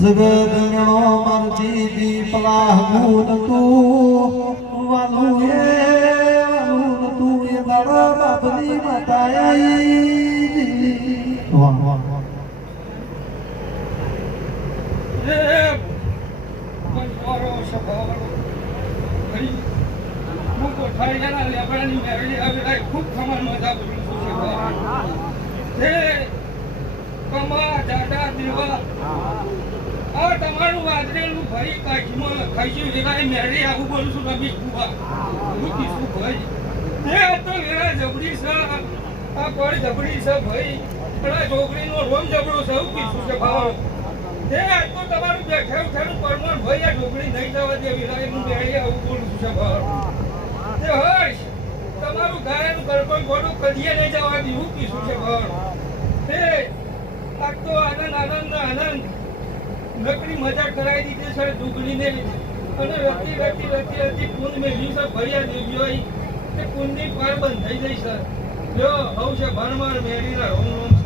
જગત મારતી દીપલા ભૂત તું વાલું એ તું એ મારા બાપની માતાઈ વાહ વાહ તમારું વાદરેલું ભરી કાઢીમાં ખાઈશું વેલા મેળી આવું બોલું છું રમી કુવા હું કીધું ભાઈ તે તો વેલા જબડી છે આ કોળી જબડી છે ભાઈ પેલા છોકરીનો રોમ જબડો છે એવું કીધું છે ભાવ તે તો તમારું બેઠેલું થયેલું પરમાણ ભાઈ આ ઢોકળી નહીં જવા દે વેલા એનું મેળી આવું બોલું છું ભાવ તે હર્ષ તમારું ગાયનું ગરબણ ગોડું કદીએ નહીં જવા દે એવું કીધું છે ભાવ તે આ તો આનંદ આનંદ આનંદ નકરી મજા કરાવી દીધી છે ડુગડીને અને રતી કુંડ મેળવી છે ભર્યા દેવી હોય તે કુંડની પાર બંધ થઈ જઈ છે જો હવ છે ભણમાર મેળીના રોમ રોમ